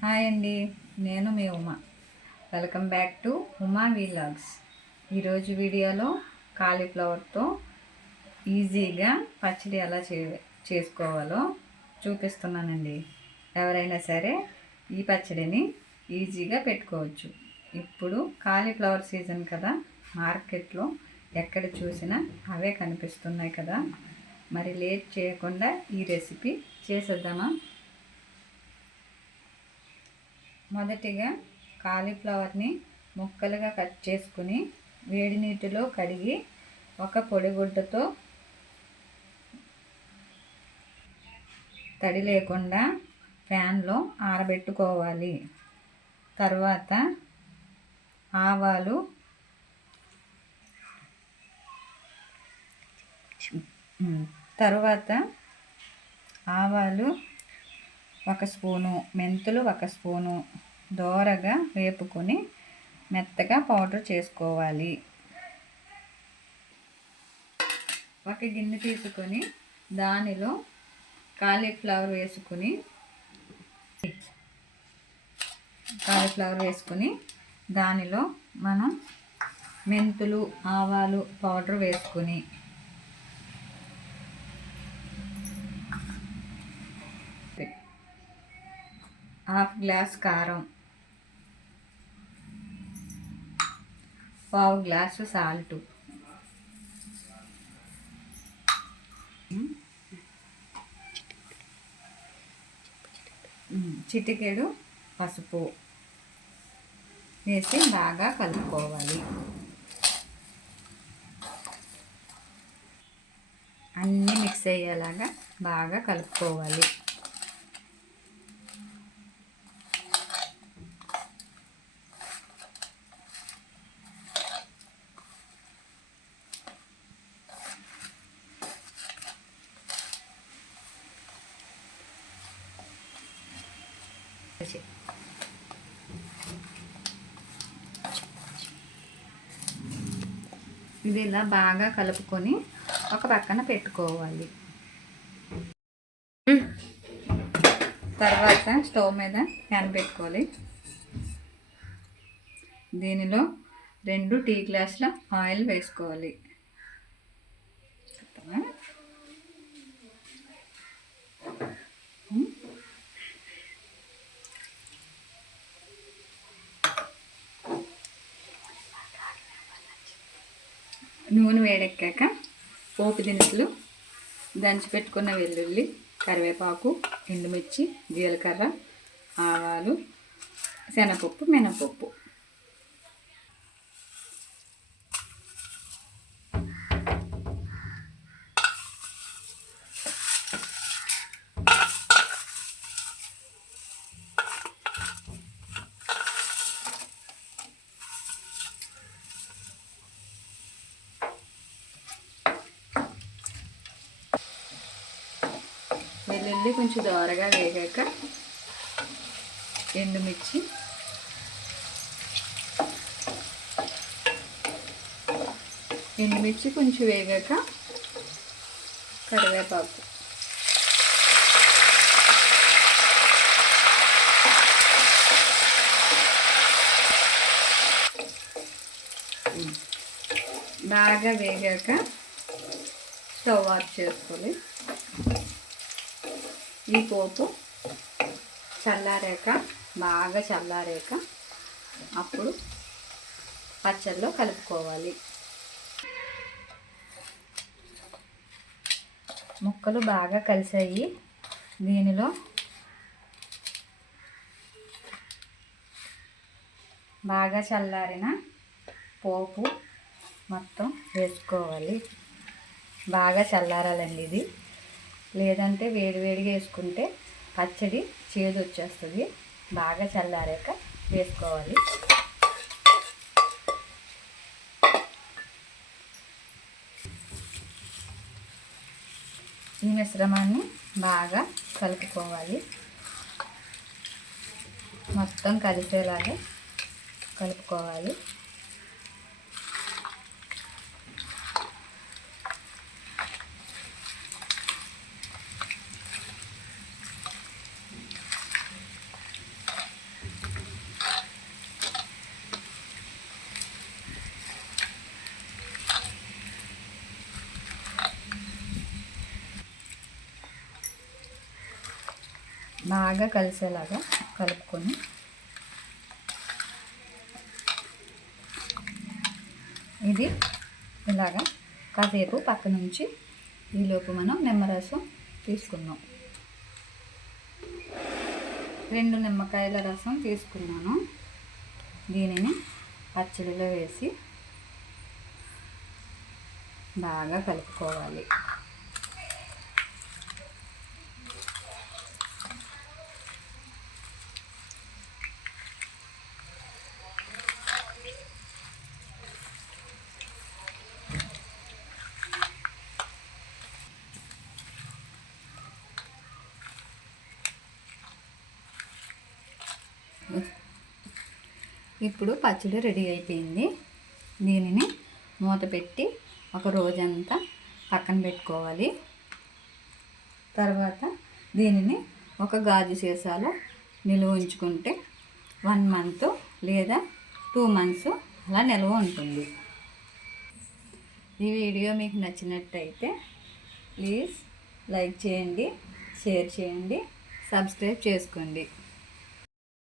Hi అండి, నేను మీ Uma. Welcome back to Uma vlogs. ఈరోజు వీడియోలో కాలీఫ్లవర్తో ఈజీగా పచ్చడి ఎలా చేసుకోవాలో చూపిస్తున్నానండి. ఎవరైనా సరే ఈ పచ్చడిని ఈజీగా పెట్టుకోవచ్చు. ఇప్పుడు కాలీఫ్లవర్ సీజన్ కదా, మార్కెట్లో ఎక్కడ చూసినా అవే కనిపిస్తున్నాయి కదా. మరి లేట్ చేయకుండా ఈ రెసిపీ చేసేద్దామా? మొదటిగా కాలీఫ్లవర్ని ముక్కలుగా కట్ చేసుకుని వేడి నీటిలో కడిగి ఒక పొడిగుడ్డతో తడి లేకుండా ప్యాన్లో ఆరబెట్టుకోవాలి. తర్వాత ఆవాలు, ఒక స్పూను, మెంతులు ఒక స్పూను దోరగా వేపుకొని మెత్తగా పౌడర్ చేసుకోవాలి. ఒక గిన్నె తీసుకొని దానిలో కాలీఫ్లవర్ వేసుకొని దానిలో మనం మెంతులు, ఆవాలు పౌడర్ వేసుకొని హాఫ్ గ్లాస్ కారం, పావు గ్లాసు సాల్టు, చిటికెడు పసుపు వేసి బాగా కలుపుకోవాలి. అన్నీ మిక్స్ అయ్యేలాగా బాగా కలుపుకోవాలి. ఇది ఇలా బాగా కలుపుకొని ఒక పక్కన పెట్టుకోవాలి. తర్వాత స్టవ్ మీద ప్యాన్ పెట్టుకోవాలి. దీనిలో 2 టీ గ్లాసుల ఆయిల్ వేసుకోవాలి. నూనె వేడెక్కాక పోపు దినుసులు, దంచి పెట్టుకున్న వెల్లుల్లి, కరివేపాకు, ఎండుమిర్చి, జీలకర్ర, ఆవాలు, శనగపప్పు, మినపప్పు వెల్లుల్లి కొంచెం దోరగా వేగాక ఎండుమిర్చి, కొంచెం వేగాక కరివేపాకు, బాగా వేగాక స్టవ్ ఆఫ్ చేసుకోవాలి. ఈ పోపు బాగా చల్లారాక అప్పుడు పచ్చళ్ళలో కలుపుకోవాలి. ముక్కలు బాగా కలిసాయి. దీనిలో బాగా చల్లారిన పోపు మొత్తం వేసుకోవాలి. బాగా చల్లారాలండి ఇది, లేదంటే వేడివేడిగా వేసుకుంటే పచ్చడి చేదు వచ్చేస్తుంది. బాగా చల్లారాక వేసుకోవాలి. ఈ మిశ్రమాన్ని బాగా కలుపుకోవాలి. మొత్తం కలిసేలాగా కలుపుకోవాలి. బాగా కలిసేలాగా కలుపుకొని ఇది ఇలాగా కాసేపు పక్క నుంచి ఈలోపు మనం నిమ్మరసం తీసుకున్నాం. 2 నిమ్మకాయల రసం తీసుకున్నాను. దీనిని పచ్చడిలో వేసి బాగా కలుపుకోవాలి. ఇప్పుడు పచ్చడి రెడీ అయిపోయింది. దీనిని మూత పెట్టి ఒక రోజంతా పక్కన పెట్టుకోవాలి. తర్వాత దీనిని ఒక గాజు సీసాలో నిల్వ ఉంచుకుంటే 1 మంత్ లేదా 2 మంత్స్ అలా నిల్వ ఉంటుంది. ఈ వీడియో మీకు నచ్చినట్టయితే ప్లీజ్ లైక్ చేయండి, షేర్ చేయండి, సబ్స్క్రైబ్ చేసుకోండి.